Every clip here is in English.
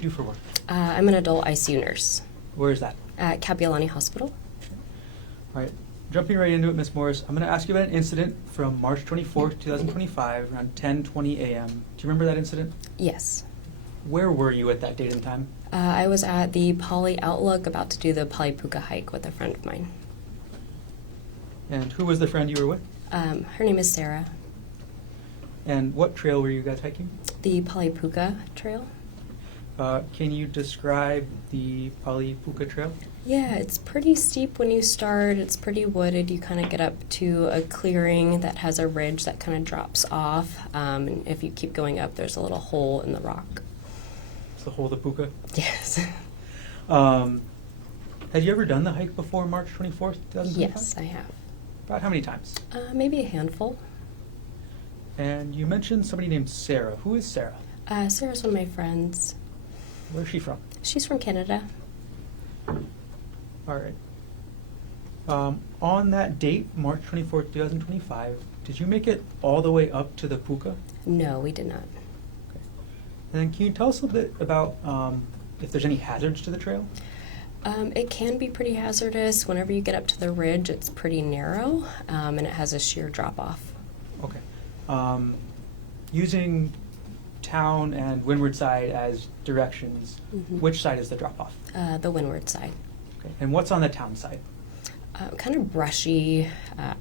do for work? I'm an adult ICU nurse Where is that? at Kapiolani Hospital. All right. Jumping right into it, Ms. Morris, I'm going to ask you about an incident from March 24th, 2025, around 10:20 a.m. Do you remember that incident? Yes. Where were you at that date and time? I was at the Poly Outlook about to do the Polypuka hike with a friend of mine. And who was the friend you were with? Her name is Sarah. And what trail were you guys hiking? The Polypuka Trail. Can you describe the Polypuka Trail? Yeah, it's pretty steep when you start. It's pretty wooded. You kind of get up to a clearing that has a ridge that kind of drops off. And if you keep going up, there's a little hole in the rock. It's the hole of the puka? Yes. Had you ever done the hike before March 24th, 2025? Yes, I have. About how many times? Maybe a handful. And you mentioned somebody named Sarah. Who is Sarah? Sarah's one of my friends. Where's she from? She's from Canada. All right. On that date, March 24th, 2025, did you make it all the way up to the puka? No, we did not. Okay. And then can you tell us a little bit about if there's any hazards to the trail? It can be pretty hazardous. Whenever you get up to the ridge, it's pretty narrow, and it has a sheer drop-off. Okay. Using town and windward side as directions, which side is the drop-off? The windward side. Okay. And what's on the town side? Kind of brushy.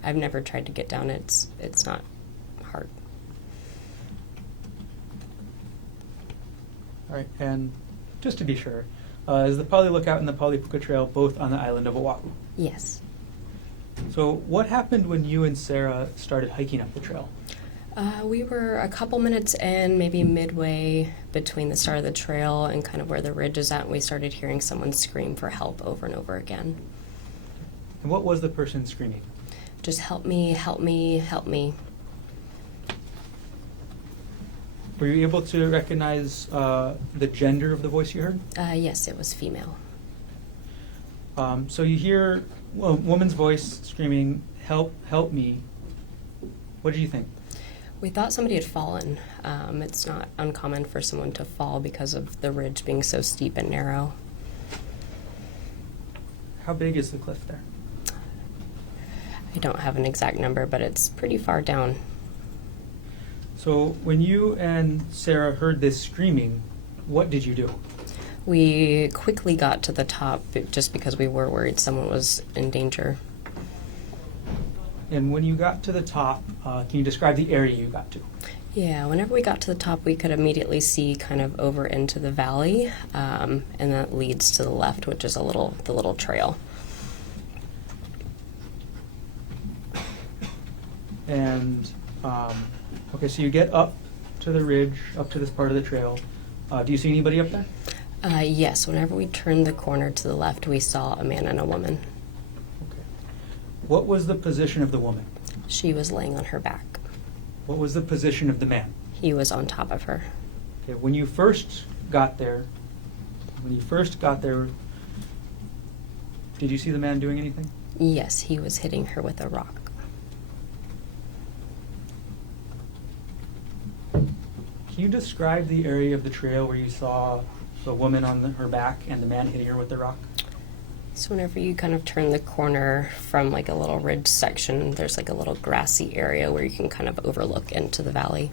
I've never tried to get down. It's not hard. All right. And just to be sure, is the Poly Lookout and the Polypuka Trail both on the island of Oahu? Yes. So what happened when you and Sarah started hiking up the trail? We were a couple minutes in, maybe midway between the start of the trail and kind of where the ridge is at, and we started hearing someone scream for help over and over again. And what was the person screaming? Just help me, help me, help me. Were you able to recognize the gender of the voice you heard? Yes, it was female. So you hear a woman's voice screaming, "Help, help me." What did you think? We thought somebody had fallen. It's not uncommon for someone to fall because of the ridge being so steep and narrow. How big is the cliff there? I don't have an exact number, but it's pretty far down. So when you and Sarah heard this screaming, what did you do? We quickly got to the top just because we were worried someone was in danger. And when you got to the top, can you describe the area you got to? Yeah, whenever we got to the top, we could immediately see kind of over into the valley, and that leads to the left, which is the little trail. And okay, so you get up to the ridge, up to this part of the trail. Do you see anybody up there? Yes, whenever we turned the corner to the left, we saw a man and a woman. Okay. What was the position of the woman? She was laying on her back. What was the position of the man? He was on top of her. Okay, when you first got there, did you see the man doing anything? Yes, he was hitting her with a rock. Can you describe the area of the trail where you saw the woman on her back and the man hitting her with the rock? So whenever you kind of turn the corner from like a little ridge section, there's like a little grassy area where you can kind of overlook into the valley.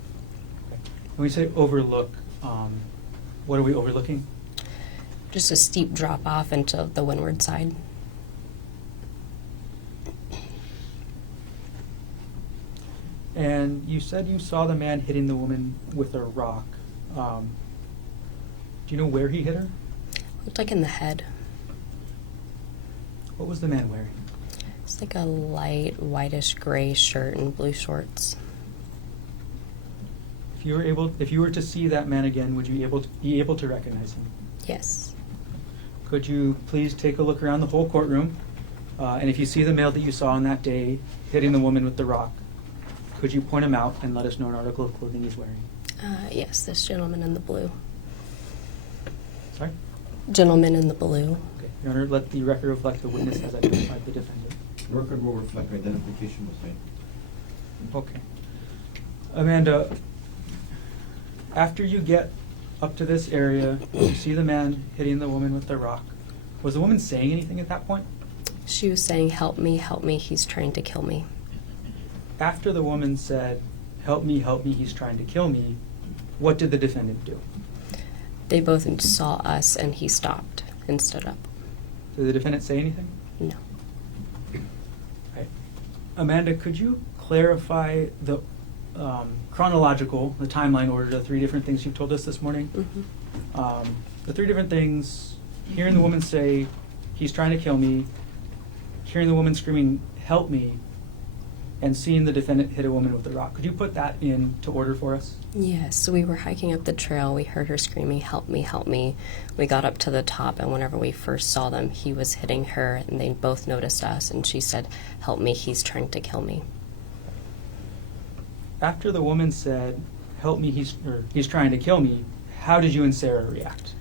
Okay. When we say overlook, what are we overlooking? Just a steep drop off into the windward side. And you said you saw the man hitting the woman with a rock. Do you know where he hit her? Looked like in the head. What was the man wearing? It's like a light whitish gray shirt and blue shorts. If you were to see that man again, would you be able to recognize him? Yes. Could you please take a look around the whole courtroom? And if you see the male that you saw on that day hitting the woman with the rock, could you point him out and let us know an article of clothing he's wearing? Yes, this gentleman in the blue. Sorry? Gentleman in the blue. Okay. Your Honor, let the record reflect the witness has identified the defendant. The record will reflect identification was made. Okay. Amanda, after you get up to this area. You see the man hitting the woman with the rock. Was the woman saying anything at that point? She was saying, help me, he's trying to kill me. After the woman said, help me, he's trying to kill me, what did the defendant do? They both saw us and he stopped and stood up. Did the defendant say anything? No. Right. Amanda, could you clarify the the timeline order, the three different things you've told us this morning? Mm-hmm. The three different things, hearing the woman say, he's trying to kill me, hearing the woman screaming, help me, and seeing the defendant hit a woman with a rock. Could you put that into order for us? Yes, we were hiking up the trail. We heard her screaming, help me, help me. We got up to the top, and whenever we first saw them, he was hitting her, and they both noticed us, and she said, help me, he's trying to kill me. After the woman said, help me, he's trying to kill me, how did you and Sarah react?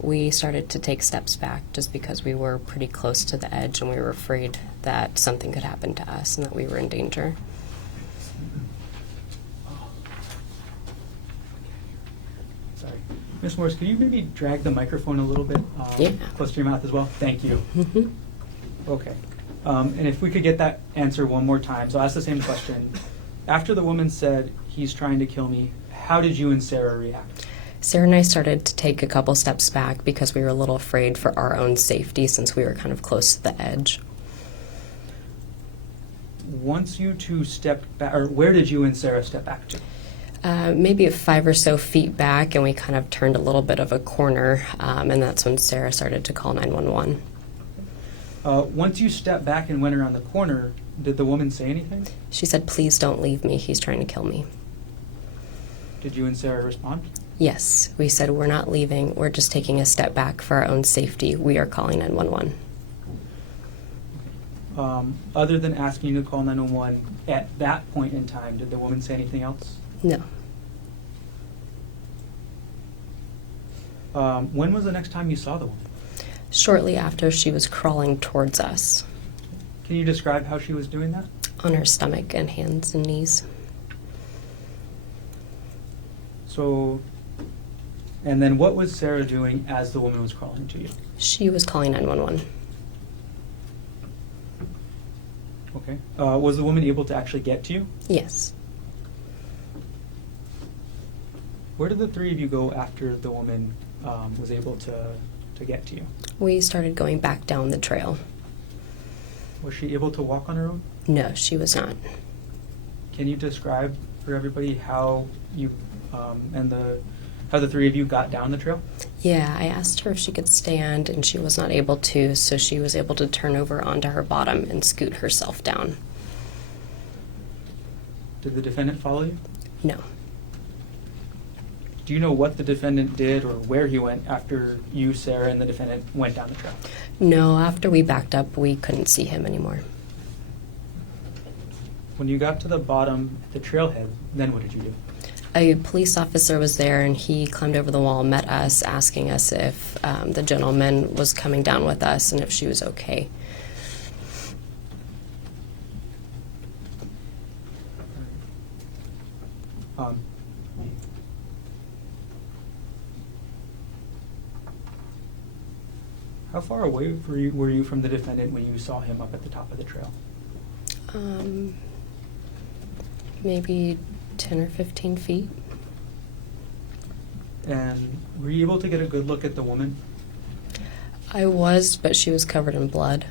We started to take steps back just because we were pretty close to the edge and we were afraid that something could happen to us and that we were in danger. Sorry. Ms. Morris, could you maybe drag the microphone a little bit close to your mouth as well? Thank you. Mm-hmm. Okay. And if we could get that answer one more time. So I'll ask the same question. After the woman said, he's trying to kill me, how did you and Sarah react? Sarah and I started to take a couple steps back because we were a little afraid for our own safety since we were kind of close to the edge. Once you two stepped back, or where did you and Sarah step back to? Maybe 5 or so feet back, and we kind of turned a little bit of a corner, and that's when Sarah started to call 911. Once you stepped back and went around the corner, did the woman say anything? She said, please don't leave me, he's trying to kill me. Did you and Sarah respond? Yes, we said we're not leaving, we're just taking a step back for our own safety. We are calling 911. Other than asking you to call 911, at that point in time, did the woman say anything else? No. When was the next time you saw the woman? Shortly after, she was crawling towards us. Can you describe how she was doing that? On her stomach and hands and knees. So, and then what was Sarah doing as the woman was crawling to you? She was calling 911. Okay. Was the woman able to actually get to you? Yes. Where did the three of you go after the woman was able to get to you? We started going back down the trail. Was she able to walk on her own? No, she was not. Can you describe for everybody how you how the three of you got down the trail? Yeah, I asked her if she could stand, and she was not able to, so she was able to turn over onto her bottom and scoot herself down. Did the defendant follow you? No. Do you know what the defendant did or where he went after you, Sarah, and the defendant went down the trail? No, after we backed up, we couldn't see him anymore. When you got to the bottom, the trailhead, then what did you do? A police officer was there, and he climbed over the wall, met us, asking us if the gentleman was coming down with us and if she was okay. How far away were you from the defendant when you saw him up at the top of the trail? Maybe 10 or 15 feet. And were you able to get a good look at the woman? I was, but she was covered in blood.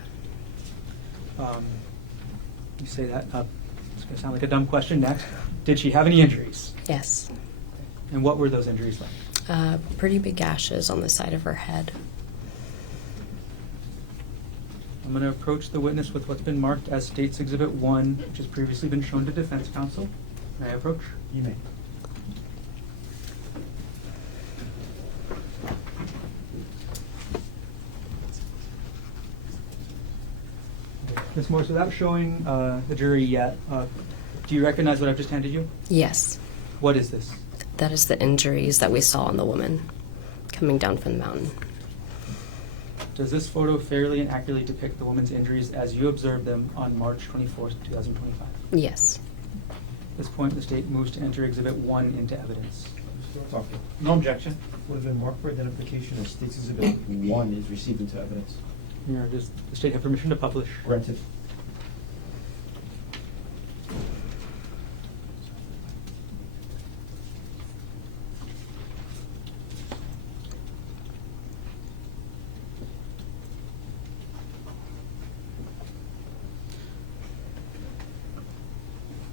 You say that, it's going to sound like a dumb question next. Did she have any injuries? Yes. And what were those injuries like? Pretty big gashes on the side of her head. I'm going to approach the witness with what's been marked as State's Exhibit 1, which has previously been shown to defense counsel. May I approach? You may. Ms. Morris, without showing the jury yet, do you recognize what I've just handed you? Yes. What is this? That is the injuries that we saw on the woman coming down from the mountain. Does this photo fairly and accurately depict the woman's injuries as you observed them on March 24th, 2025? Yes. At this point, the state moves to enter Exhibit 1 into evidence. Talking. No objection. Would have been marked for identification as State's Exhibit 1 is received into evidence. Here, does the state have permission to publish? Granted.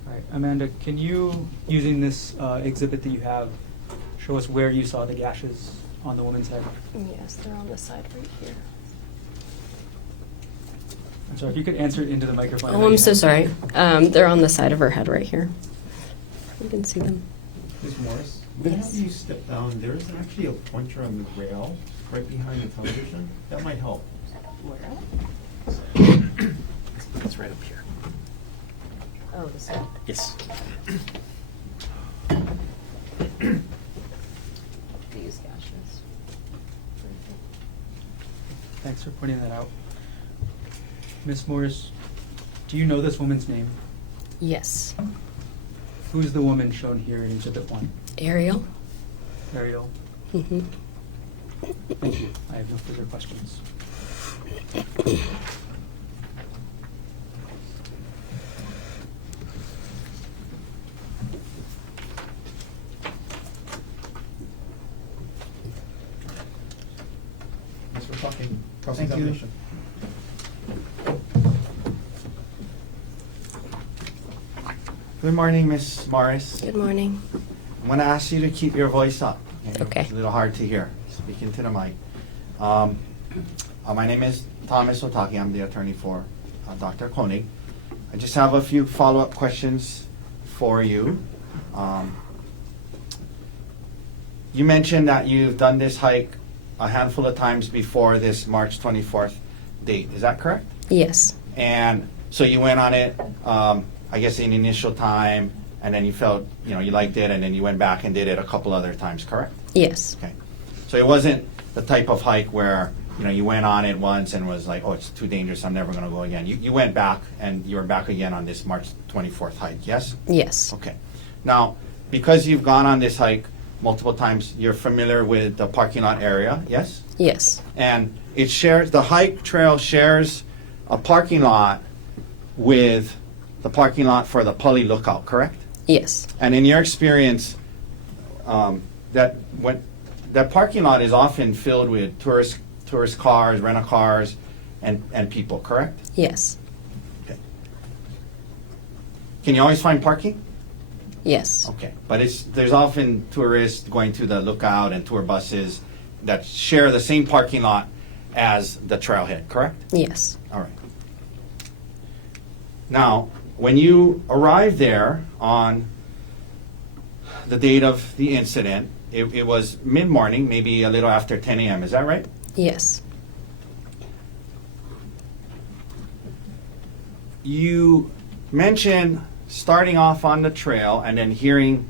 All right, Amanda, can you, using this exhibit that you have, show us where you saw the gashes on the woman's head? Yes, they're on the side right here. I'm sorry, if you could answer it into the microphone. Oh, I'm so sorry. They're on the side of her head right here. You can see them. Ms. Morris, would have you step down? There is actually a pointer on the rail right behind the television. That might help. Where? It's right up here. Oh, the side. Yes. These gashes. Thanks for pointing that out. Miss Morris, do you know this woman's name? Yes. Who's the woman shown here in Exhibit 1? Ariel. Ariel. Mm-hmm. Thank you. I have no further questions. Thanks for talking. Thank you. Cross-examination. Good morning, Miss Morris. Good morning. I'm going to ask you to keep your voice up. Okay. It's a little hard to hear. Speaking to the mic. My name is Thomas Otaki. I'm the attorney for Dr. Konig. I just have a few follow-up questions for you. You mentioned that you've done this hike a handful of times before this March 24th date. Is that correct? Yes. And so you went on it, I guess, in initial time, and then you felt, you liked it, and then you went back and did it a couple other times, correct? Yes. Okay. So it wasn't the type of hike where, you went on it once and was like, oh, it's too dangerous, I'm never going to go again. You went back, and you were back again on this March 24th hike, yes? Yes. Okay. Now, because you've gone on this hike multiple times, you're familiar with the parking lot area, yes? Yes. And the hike trail shares a parking lot with the parking lot for the Pully Lookout, correct? Yes. And in your experience, that parking lot is often filled with tourist cars, rental cars, and people, correct? Yes. Okay. Can you always find parking? Yes. Okay, but there's often tourists going to the lookout and tour buses that share the same parking lot as the trailhead, correct? Yes. All right. Now, when you arrived there on the date of the incident, it was mid-morning, maybe a little after 10 a.m., is that right? Yes. You mentioned starting off on the trail and then hearing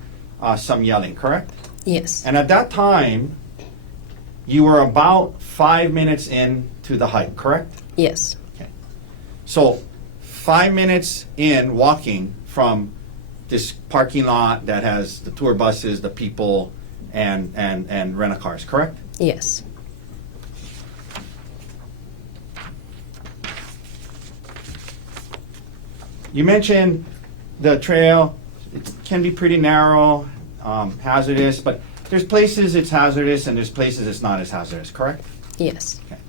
some yelling, correct? Yes. And at that time, you were about 5 minutes into the hike, correct? Yes. Okay. So 5 minutes in walking from this parking lot that has the tour buses, the people, and rental cars, correct? Yes. You mentioned the trail, it can be pretty narrow, hazardous, but there's places it's hazardous and there's places it's not as hazardous, correct? Yes. Okay.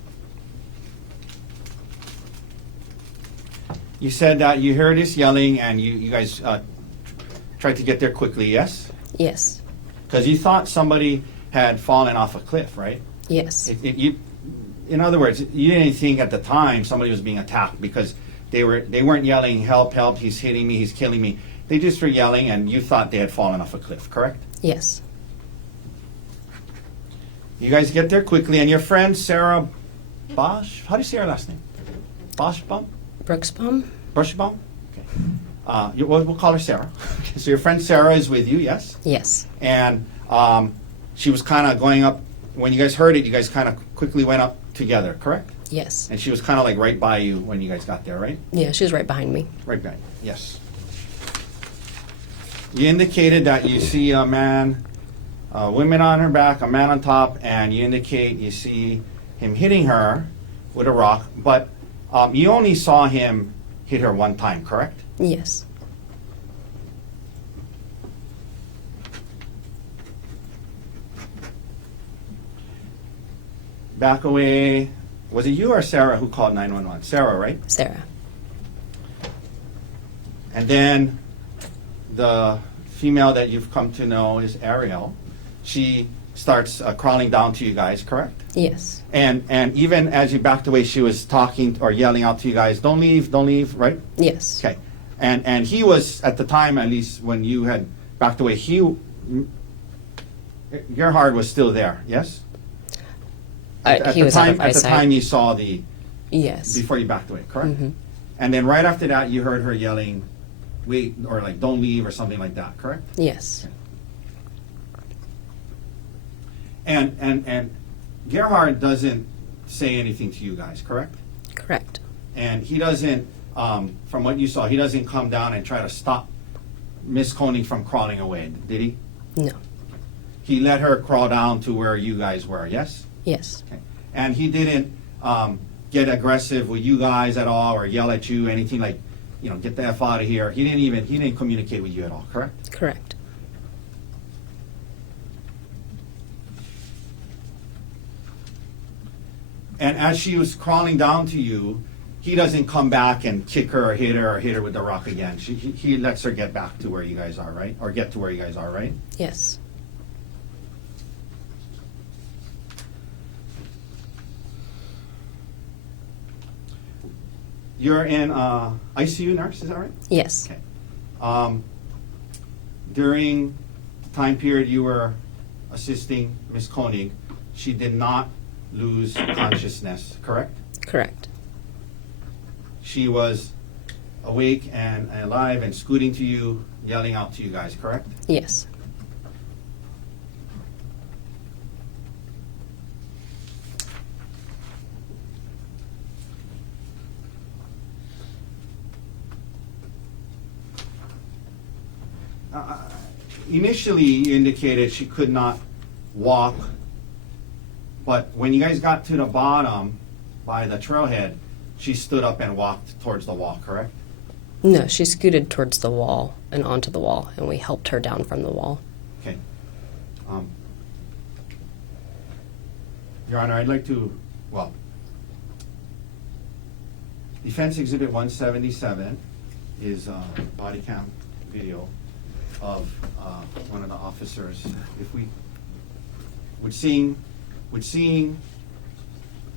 You said that you heard this yelling and you guys tried to get there quickly, yes? Yes. Because you thought somebody had fallen off a cliff, right? Yes. In other words, you didn't think at the time somebody was being attacked because they weren't yelling, help, help, he's hitting me, he's killing me. They just were yelling and you thought they had fallen off a cliff, correct? Yes. You guys get there quickly and your friend Sarah Bosch, how do you say her last name? Boschbaum? Brooksbaum? Boschbaum? Okay. We'll call her Sarah. So your friend Sarah is with you, yes? Yes. And she was kind of going up, when you guys heard it, you guys kind of quickly went up together, correct? Yes. And she was kind of like right by you when you guys got there, right? Yeah, she was right behind me. Right by you, yes. You indicated that you see a man women on her back, a man on top, and you indicate you see him hitting her with a rock, but you only saw him hit her one time, correct? Yes. Back away. Was it you or Sarah who called 911? Sarah, right? Sarah. And then the female that you've come to know is Ariel. She starts crawling down to you guys, correct? Yes. And even as you backed away, she was talking or yelling out to you guys, don't leave, right? Yes. Okay. And he was, at the time, at least when you had backed away, Gerhardt was still there, yes? He was out of At the eyesight. time you saw the, Yes. before you backed away, correct? Mhm. And then right after that, you heard her yelling, wait, or like, don't leave, or something like that, correct? Yes. And Gerhardt doesn't say anything to you guys, correct? Correct. And he doesn't, from what you saw, he doesn't come down and try to stop Miss Konig from crawling away, did he? No. He let her crawl down to where you guys were, yes? Yes. Okay. And he didn't get aggressive with you guys at all, or yell at you, anything like, get the F out of here. He didn't communicate with you at all, correct? Correct. And as she was crawling down to you, he doesn't come back and kick her or hit her with the rock again. He lets her get back to where you guys are, right? Or get to where you guys are, right? Yes. You're in ICU nurse, is that right? Yes. Okay. During the time period you were assisting Miss Konig, she did not lose consciousness, correct? Correct. She was awake and alive and scooting to you, yelling out to you guys, correct? Yes. Initially, you indicated she could not walk, but when you guys got to the bottom by the trailhead, she stood up and walked towards the wall, correct? No, she scooted towards the wall and onto the wall, and we helped her down from the wall. Okay. Your Honor, I'd like to, Defense Exhibit 177 is body cam video of one of the officers. If we would seeing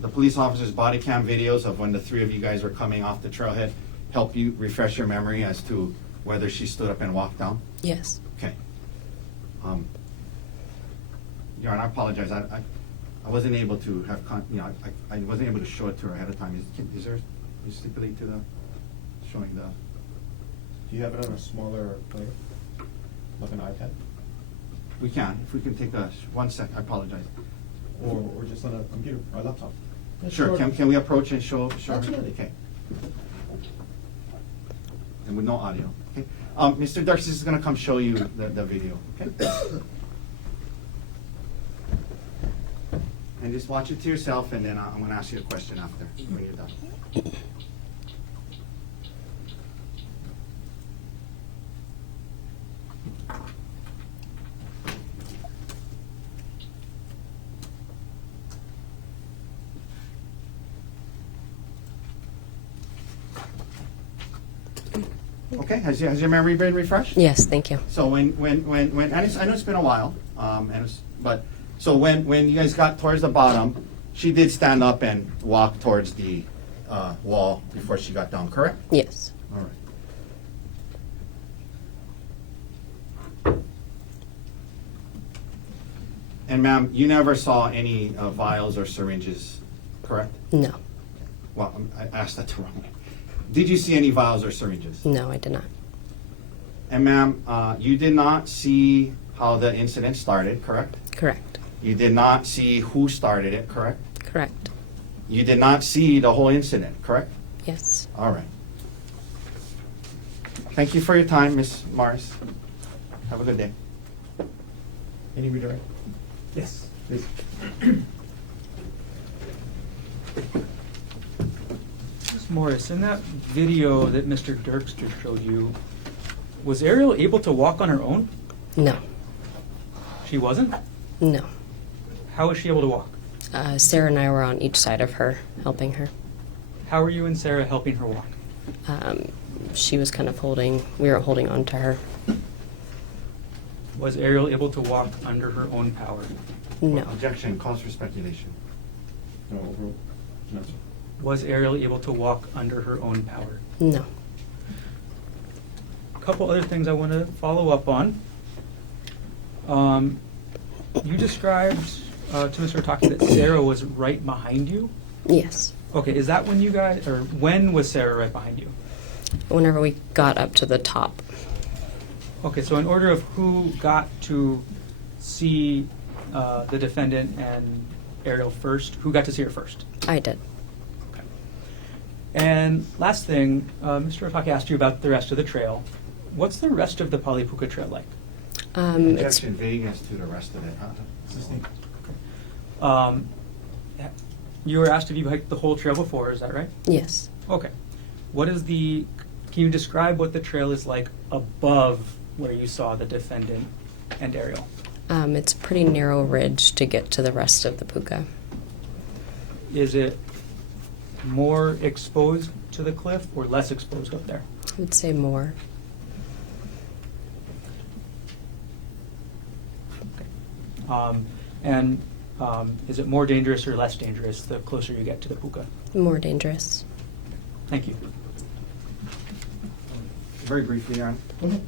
the police officer's body cam videos of when the three of you guys were coming off the trailhead help you refresh your memory as to whether she stood up and walked down? Yes. Okay. Your Honor, I apologize. I wasn't able to have I wasn't able to show it to her ahead of time. Is there a stipulate to the showing the? Do you have it on a smaller player, like an iPad, We can, if we can take 1 sec. I apologize. or just on a computer or a laptop? Yeah, Sure. Can we approach and show her? Absolutely. Okay. And with no audio. Okay. Mr. Darcy is going to come show you the video. Okay. And just watch it to yourself, and then I'm going to ask you a question after when you're done. Okay, has your memory been refreshed? Yes, thank you. So when and I know it's been a while, so when you guys got towards the bottom, she did stand up and walk towards the wall before she got down, correct? Yes. All right. And ma'am, you never saw any vials or syringes, correct? No. Well, I asked that the wrong way. Did you see any vials or syringes? No, I did not. And ma'am, you did not see how the incident started, correct? Correct. You did not see who started it, correct? Correct. You did not see the whole incident, correct? Yes. All right. Thank you for your time, Ms. Morris. Have a good day. Any redirect? Yes, please. Ms. Morris, in that video that Mr. Dirkster showed you, was Ariel able to walk on her own? No, She wasn't? no. How was she able to walk? Sarah and I were on each side of her, helping her. How were you and Sarah helping her walk? She was kind of we were holding on to her. Was Ariel able to walk under her own power? No, Objection, calls for speculation. No, overruled. No, sir. Was Ariel able to walk under her own power? no. A couple other things I want to follow up on. You described to Mr. Otake that Sarah was right behind you. Yes. Okay, is that when you guys, or when was Sarah right behind you? Whenever we got up to the top. Okay, so in order of who got to see the defendant and Ariel first, who got to see her first? I did. Okay. And last thing, Mr. Otake asked you about the rest of the trail. What's the rest of the Palipuka Trail like? It's Objection, vague as to the rest of it, huh? Sustained. You were asked if you hiked the whole trail before, is that right? yes. Okay. Can you describe what the trail is like above where you saw the defendant and Ariel? It's a pretty narrow ridge to get to the rest of the puka. Is it more exposed to the cliff or less exposed up there? I would say more. Is it more dangerous or less dangerous the closer you get to the puka? More dangerous. Thank you. Very briefly, Aaron. Go ahead.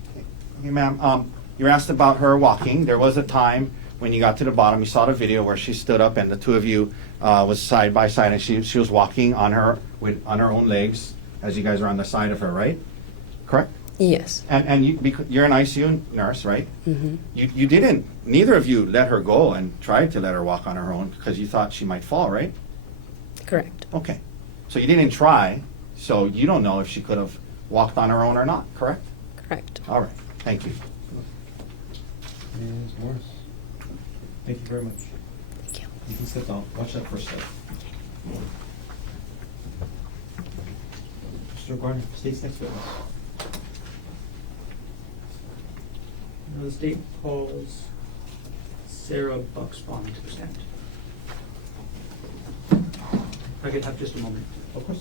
Okay, ma'am, you were asked about her walking. There was a time when you got to the bottom, you saw the video where she stood up and the two of you was side by side, and she was walking on her own legs as you guys are on the side of her, right? Correct? Yes. And you're an ICU nurse, right? Mm-hmm. You didn't, neither of you let her go and tried to let her walk on her own because you thought she might fall, right? Correct. Okay. So you didn't try, so you don't know if she could have walked on her own or not, correct? Correct. All right. Thank you. Ms. Morris. Thank you very much. Thank you. You can sit down. Watch that first step. Mr. Garner, state's next witness. Now the state calls Sarah Bucksbaum to the stand. If I could have just a moment. Of course.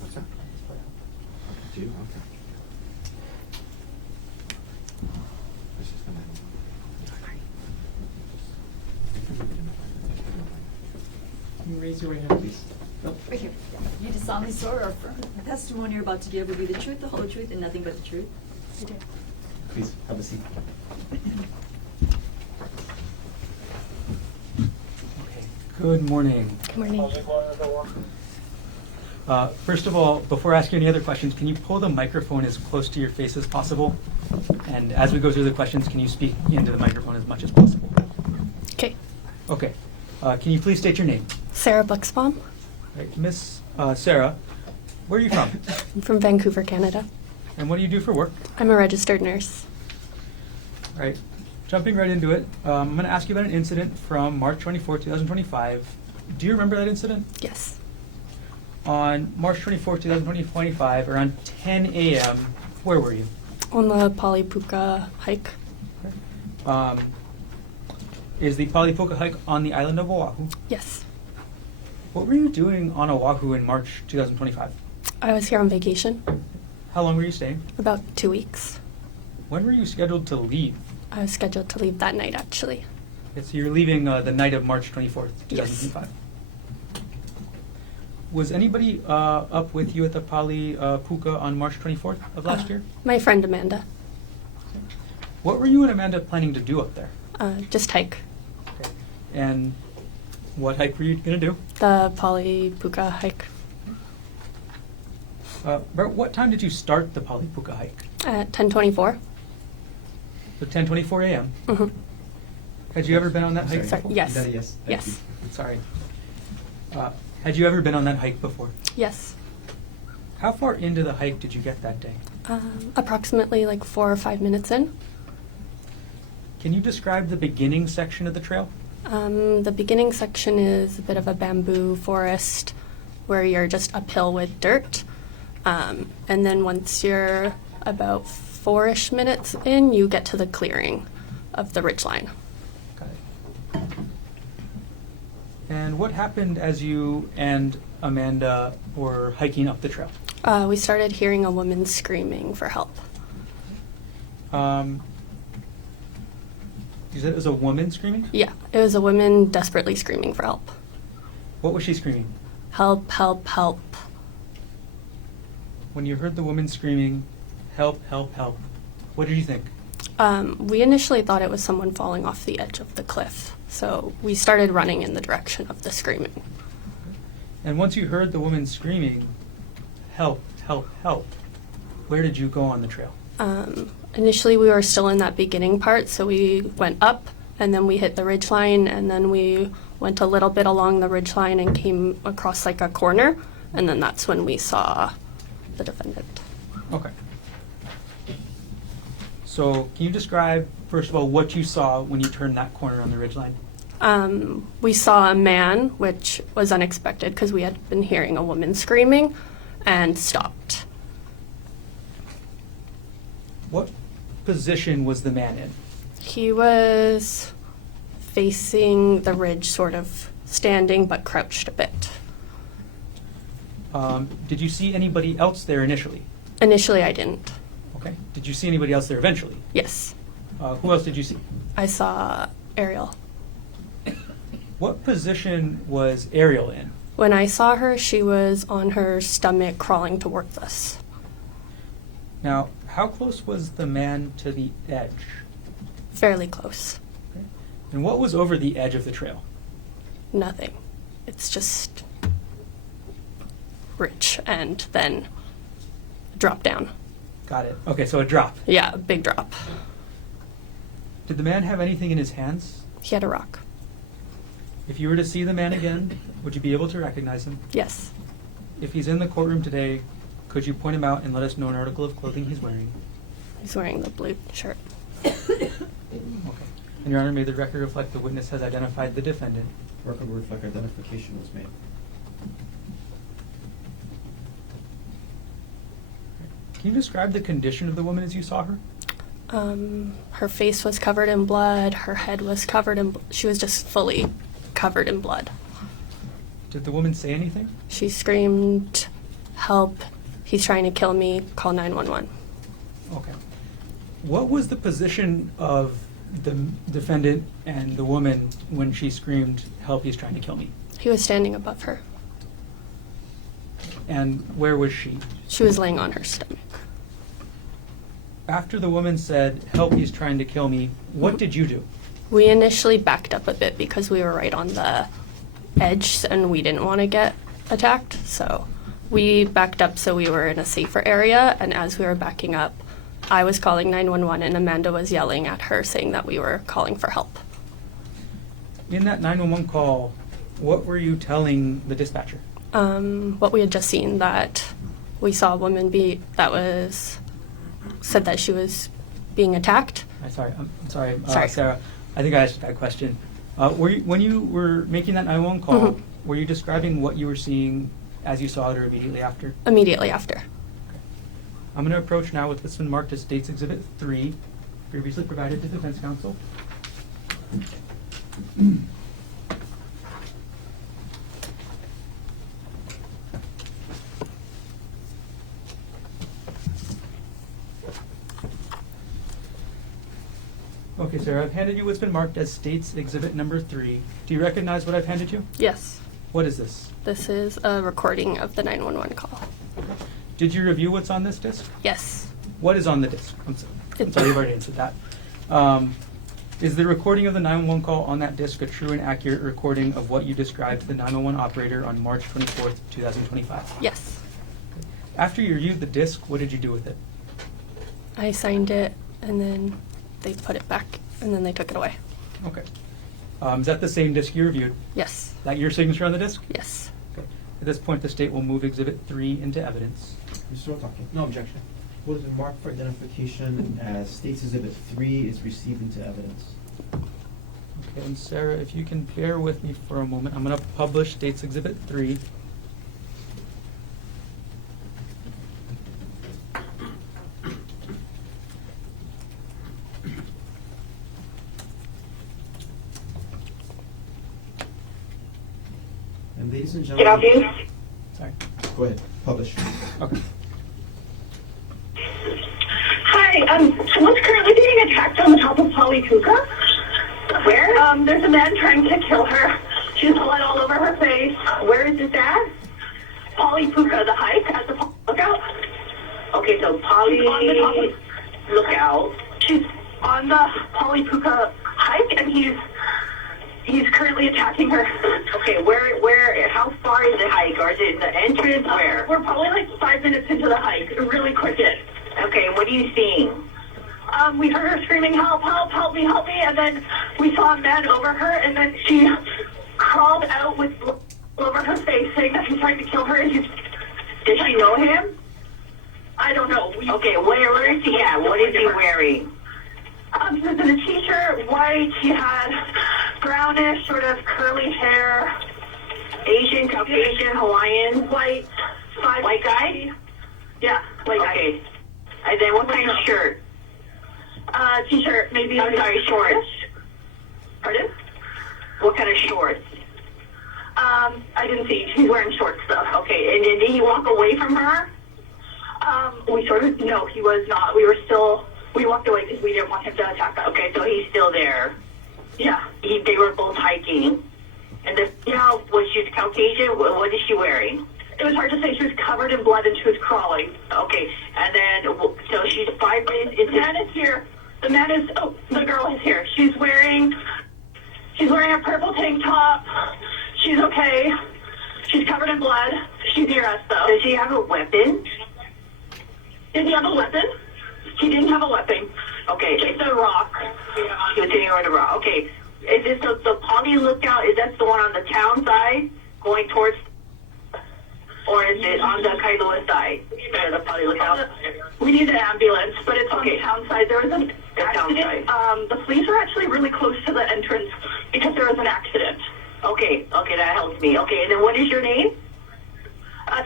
What's that? Do you? Okay. This is gonna- Can you raise your right hand, please? Right here. You do solemnly swear or affirm the testimony you're about to give will be the truth, the whole truth, and nothing but the truth? I do. Please, have a seat. Okay. Good morning. Good morning. First of all, before I ask you any other questions, can you pull the microphone as close to your face as possible? And as we go through the questions, can you speak into the microphone as much as possible? Okay. Okay. Can you please state your name? Sarah Bucksbaum. Right. Miss Sarah, where are you from? I'm from Vancouver, Canada. And what do you do for work? I'm a registered nurse. All right. Jumping right into it, I'm going to ask you about an incident from March 24, 2025. Do you remember that incident? Yes. On March 24, 2025, around 10 a.m., where were you? On the Palipuka hike. Is the Palipuka hike on the island of Oahu? Yes. What were you doing on Oahu in March 2025? I was here on vacation. How long were you staying? About 2 weeks. When were you scheduled to leave? I was scheduled to leave that night, actually. Okay, so you're leaving the night of March 24th, Yes. 2005. Was anybody up with you at the Pali Puka on March 24th of last year? My friend Amanda. What were you and Amanda planning to do up there? Just hike. Okay. And what hike were you going to do? The Pali Puka hike About what time did you start the Pali Puka hike? at 10:24. So 10:24 a.m. Mm-hmm. Had you ever been on that hike Sorry, before? yes. Yes. Thank Yes. you. Sorry. Had you ever been on that hike before? Yes. How far into the hike did you get that day? Approximately like 4 or 5 minutes in. Can you describe the beginning section of the trail? The beginning section is a bit of a bamboo forest where you're just uphill with dirt. And then once you're about 4-ish minutes in, you get to the clearing of the ridgeline. Got it. And what happened as you and Amanda were hiking up the trail? We started hearing a woman screaming for help. You said it was a woman screaming? Yeah, it was a woman desperately screaming for help. What was she screaming? Help, help, help. When you heard the woman screaming, help, help, help, what did you think? We initially thought it was someone falling off the edge of the cliff, so we started running in the direction of the screaming. And once you heard the woman screaming, help, help, help, where did you go on the trail? Initially, we were still in that beginning part, so we went up, and then we hit the ridgeline, and then we went a little bit along the ridgeline and came across like a corner, and then that's when we saw the defendant. Okay. So can you describe, first of all, what you saw when you turned that corner on the ridgeline? We saw a man, which was unexpected because we had been hearing a woman screaming, and stopped. What position was the man in? He was facing the ridge, sort of standing but crouched a bit. Did you see anybody else there initially? Initially, I didn't. Okay. Did you see anybody else there eventually? Yes, Who else did you see? I saw Ariel. What position was Ariel in? When I saw her, she was on her stomach crawling towards us. Now, how close was the man to the edge? Fairly close. Okay. And what was over the edge of the trail? Nothing. It's just rich and then drop down. Got it. Okay, so a drop. Yeah, a big drop. Did the man have anything in his hands? He had a rock. If you were to see the man again, would you be able to recognize him? Yes. If he's in the courtroom today, could you point him out and let us know an article of clothing he's wearing? He's wearing the blue shirt. Okay. And Your Honor, may the record reflect the witness has identified the defendant. Record will reflect identification was made. Can you describe the condition of the woman as you saw her? Her face was covered in blood. Her head was covered in. She was just fully covered in blood. Did the woman say anything? She screamed, "Help! He's trying to kill me! Call 911." Okay. What was the position of the defendant and the woman when she screamed, "Help, he's trying to kill me"? He was standing above her. And where was she? She was laying on her stomach. After the woman said, "Help, he's trying to kill me," what did you do? We initially backed up a bit because we were right on the edge and we didn't want to get attacked. So we backed up so we were in a safer area. And as we were backing up, I was calling 911 and Amanda was yelling at her saying that we were calling for help. In that 911 call, what were you telling the dispatcher? What we had just seen, that we saw a woman said that she was being attacked. I'm sorry, Sorry. Sarah. I think I asked that question. When you were making that 911 call, Mhm. were you describing what you were seeing as you saw it or immediately after? Immediately after. I'm going to approach now with this one marked as State's Exhibit 3, previously provided to defense counsel. Okay, Sarah, I've handed you what's been marked as State's Exhibit number 3. Do you recognize what I've handed you? Yes. What is this? This is a recording of the 911 call. Did you review what's on this disc? Yes. What is on the disc? I'm sorry, you've already answered that. Is the recording of the 911 call on that disc a true and accurate recording of what you described to the 911 operator on March 24th, 2025? Yes. After you reviewed the disc, what did you do with it? I signed it, and then they put it back, and then they took it away. Okay. Is that the same disc you reviewed? Yes. Is that your signature on the disc? Yes. Okay. At this point, the state will move Exhibit 3 into evidence. Mr. Otake, No objection. what is it marked for identification as State's Exhibit 3 is received into evidence? Okay, and Sarah, if you can bear with me for a moment, I'm going to publish State's Exhibit 3. And ladies and Get out, gentlemen, dude. Sorry. go ahead, publish. Okay. Hi, someone's currently being attacked on the top of Polypuka. Where? There's a man trying to kill her. She's blood all over her face. Where is this at? Polypuka, the hike at the lookout. Okay, so Poly on the top of lookout. She's on the Polypuka hike, and he's currently attacking her. Okay, where, how far is the hike? Or is it the entrance? Where? We're probably like 5 minutes into the hike, really quick in. Okay, what are you seeing? We heard her screaming, help, help, help me, and then we saw a man over her, and then she crawled out with blood over her face, saying that he's trying to kill her. Does she know him? I don't know. Okay, where is he at? What is he wearing? He was in a t-shirt, white. He had brownish, sort of curly hair. Asian, Caucasian, Hawaiian, white. White guy? Yeah, white guy. Okay. And then what kind of shirt? T-shirt, maybe. I'm sorry, shorts. Pardon? What kind of shorts? I didn't see. He's wearing shorts, though. Okay, and did he walk away from her? No, he was not. We walked away because we didn't want him to attack us. Okay, so he's still there. Yeah. They were both hiking. And was she Caucasian? What is she wearing? It was hard to say. She was covered in blood and she was crawling. Okay, and then, so she's 5 minutes into... The man is here. The girl is here. She's wearing a purple tank top. She's okay. She's covered in blood. She's near us, though. Does she have a weapon? Did he have a weapon? He didn't have a weapon. Okay, it's a rock. He was sitting on a rock. Okay, is this the Poly Lookout? Is that the one on the town side going towards... Or is it on the Kailua side? The Poly Lookout? We need an ambulance, but it's on the town side. There was an accident. The police are actually really close to the entrance because there was an accident. Okay, that helps me. Okay, and then what is your name?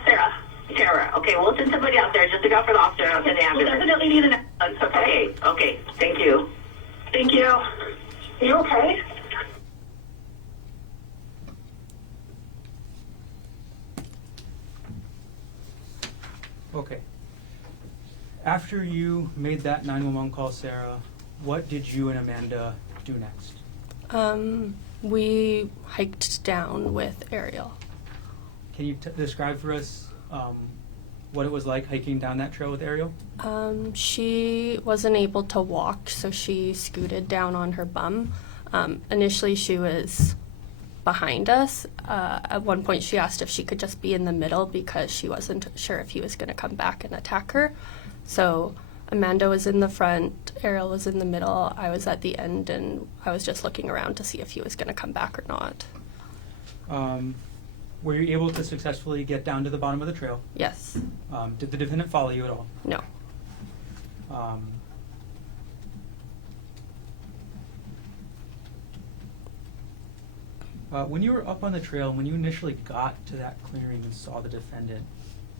Sarah. Sarah. Okay, we'll send somebody out there just to go for the officer and the ambulance. We'll definitely need an ambulance, okay? Okay, thank you. Thank you. Are you okay? Okay. After you made that 911 call, Sarah, what did you and Amanda do next? We hiked down with Ariel. Can you describe for us what it was like hiking down that trail with Ariel? She wasn't able to walk, so she scooted down on her bum. Initially, she was behind us. At one point, she asked if she could just be in the middle because she wasn't sure if he was going to come back and attack her. So Amanda was in the front, Ariel was in the middle, I was at the end, and I was just looking around to see if he was going to come back or not. Were you able to successfully get down to the bottom of the trail? Yes. Did the defendant follow you at all? No. When you were up on the trail, when you initially got to that clearing and saw the defendant,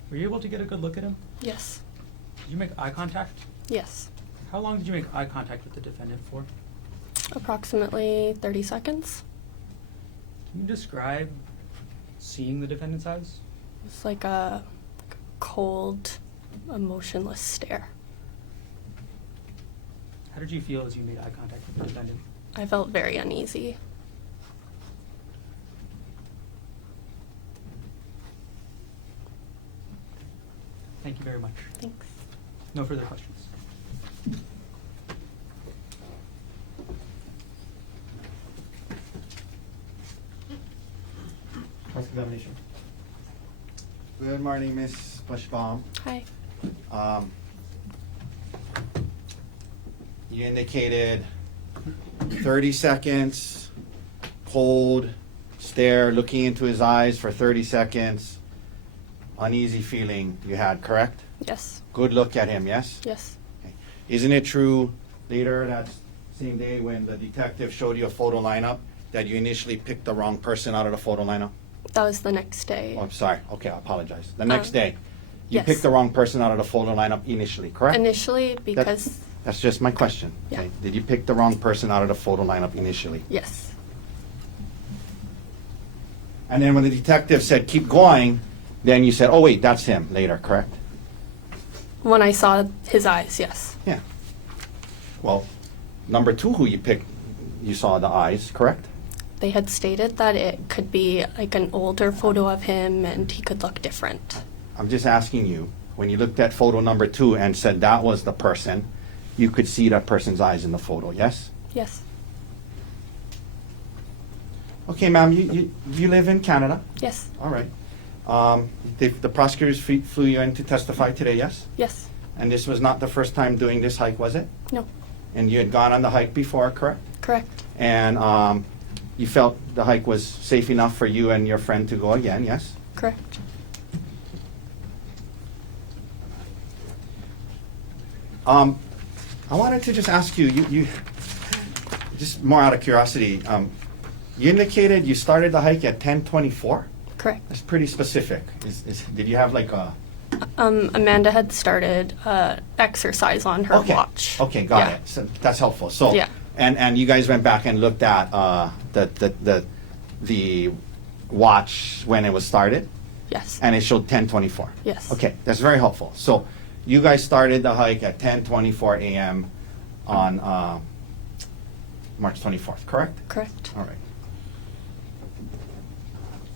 were you able to get a good look at him? Yes. Did you make eye contact? Yes. How long did you make eye contact with the defendant for? Approximately 30 seconds. Can you describe seeing the defendant's eyes? It's like a cold, emotionless stare. How did you feel as you made eye contact with the defendant? I felt very uneasy. Thank you very much. Thanks. No further questions. Cross-examination. Good morning, Miss Bushbaum. Hi. You indicated 30 seconds, cold stare, looking into his eyes for 30 seconds, uneasy feeling you had, correct? Yes. Good look at him, yes? Yes. Okay. Isn't it true later that same day when the detective showed you a photo lineup that you initially picked the wrong person out of the photo lineup? That was the next day. Oh, I'm sorry. Okay, I apologize. The next day, you yes. picked the wrong person out of the photo lineup initially, correct? Initially, because That's just my question. Yeah. Okay. Did you pick the wrong person out of the photo lineup initially? yes. And then when the detective said, keep going, then you said, oh, wait, that's him later, correct? When I saw his eyes, yes. Yeah. Well, number two who you picked, you saw the eyes, correct? They had stated that it could be like an older photo of him and he could look different. I'm just asking you, when you looked at photo number two and said that was the person, you could see that person's eyes in the photo, yes? Yes. Okay, ma'am, you live in Canada? Yes. All right. The prosecutors flew you in to testify today, yes? Yes. And this was not the first time doing this hike, was it? No. And you had gone on the hike before, correct? Correct. And you felt the hike was safe enough for you and your friend to go again, yes? Correct. I wanted to just ask you, just more out of curiosity, you indicated you started the hike at 10:24? Correct. That's pretty specific. Did you have like a... Amanda had started exercise on her Okay. watch. Okay, got Yeah. it. So that's helpful. So, Yeah. and you guys went back and looked at the watch when it was started, Yes. and it showed 10:24. Yes. Okay, that's very helpful. So, you guys started the hike at 10:24 a.m. on March 24th, correct? Correct. All right.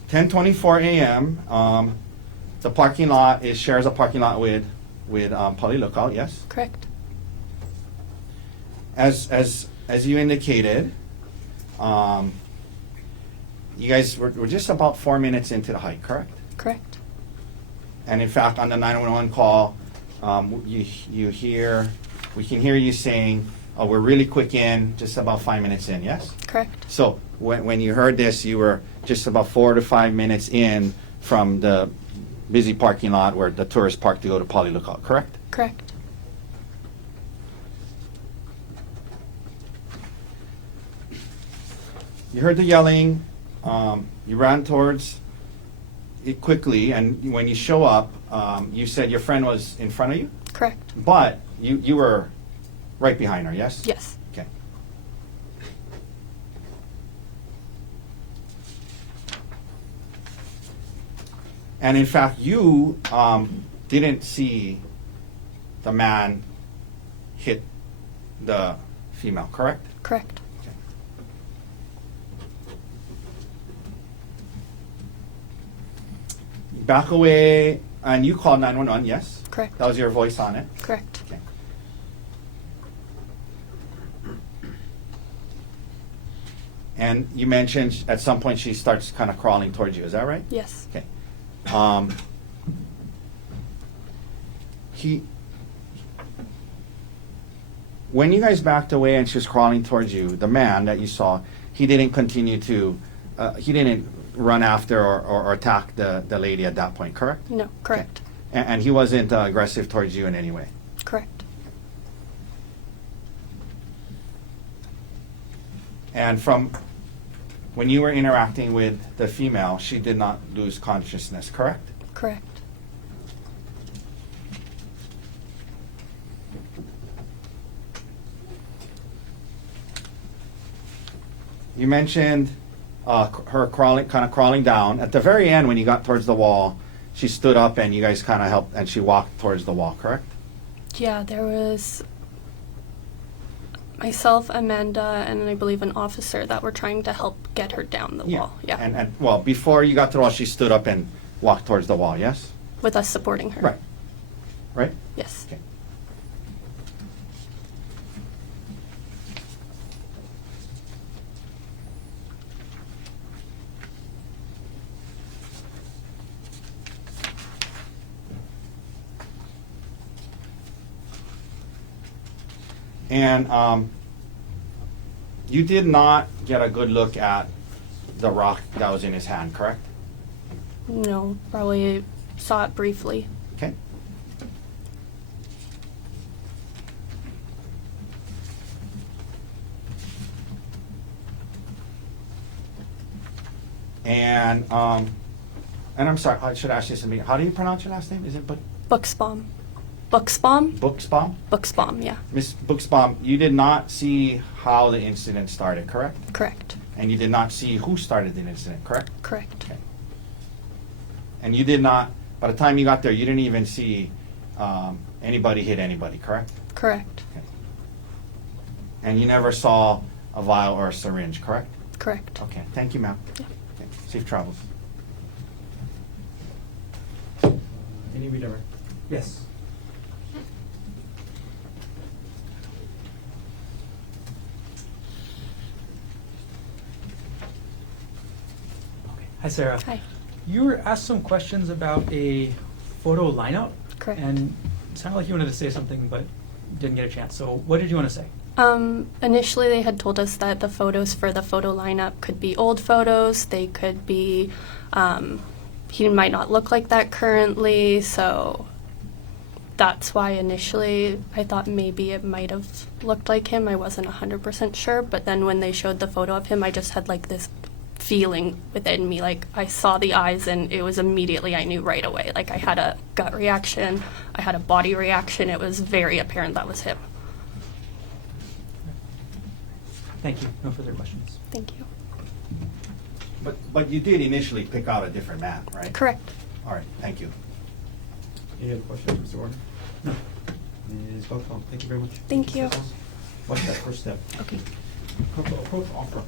10:24 a.m. The parking lot shares a parking lot with Poly Lookout, yes? Correct. As you indicated, you guys were just about 4 minutes into the hike, correct? Correct. And in fact, on the 911 call, we can hear you saying, oh, we're really quick in, just about 5 minutes in, yes? Correct. So when you heard this, you were just about 4 to 5 minutes in from the busy parking lot where the tourists park to go to Poly Lookout, correct? Correct. You heard the yelling, you ran towards it quickly, and when you show up, you said your friend was in front of you, Correct. but you were right behind her, yes? Yes. Okay. And in fact, you didn't see the man hit the female, correct? Correct. Back away, and you called 911, yes? Correct. That was your voice on it? Correct. Okay. And you mentioned at some point she starts kind of crawling towards you, is that right? Yes. Okay. When you guys backed away and she was crawling towards you, the man that you saw, he didn't continue to, he didn't run after or attack the lady at that point, correct? No. Correct. And he wasn't aggressive towards you in any way? Correct. And from when you were interacting with the female, she did not lose consciousness, correct? Correct. You mentioned her crawling down. At the very end, when you got towards the wall, she stood up and you guys kind of helped, and she walked towards the wall, correct? Yeah, there was Myself, Amanda, and I believe an officer that were trying to help get her down the wall. Yeah. And, well, before you got to the wall, she stood up and walked towards the wall, yes? With us supporting her. Right. Right? Yes. Okay. And you did not get a good look at the rock that was in his hand, correct? No, probably saw it briefly. Okay. And I'm sorry, I should ask you something. How do you pronounce your last name? Is it Buxbaum. Buxbaum? Buxbaum? Buxbaum, yeah. Miss Buxbaum, you did not see how the incident started, correct? Correct. And you did not see who started the incident, correct? Correct. Okay. And you did not, by the time you got there, you didn't even see anybody hit anybody, correct? Correct. Okay. And you never saw a vial or a syringe, correct? Correct. Okay, thank you, ma'am. Yeah. Okay. Safe travels. Any redirect? Yes. Okay. Hi, Sarah. Hi. You were asked some questions about a photo lineup. Correct. And it sounded like you wanted to say something, but didn't get a chance. So what did you want to say? Initially, they had told us that the photos for the photo lineup could be old photos. They could be, he might not look like that currently, so that's why initially I thought maybe it might have looked like him. I wasn't 100% sure, but then when they showed the photo of him, I just had like this feeling within me, like I saw the eyes and it was immediately, I knew right away. Like I had a gut reaction, I had a body reaction. It was very apparent that was him. Thank you. No further questions. Thank you. But you did initially pick out a different man, right? Correct. All right, thank you. Any other questions, Mr. Warner? No. Ms. Buckbaum, thank you very much. Thank you. What's that first step? Okay. Approach offer.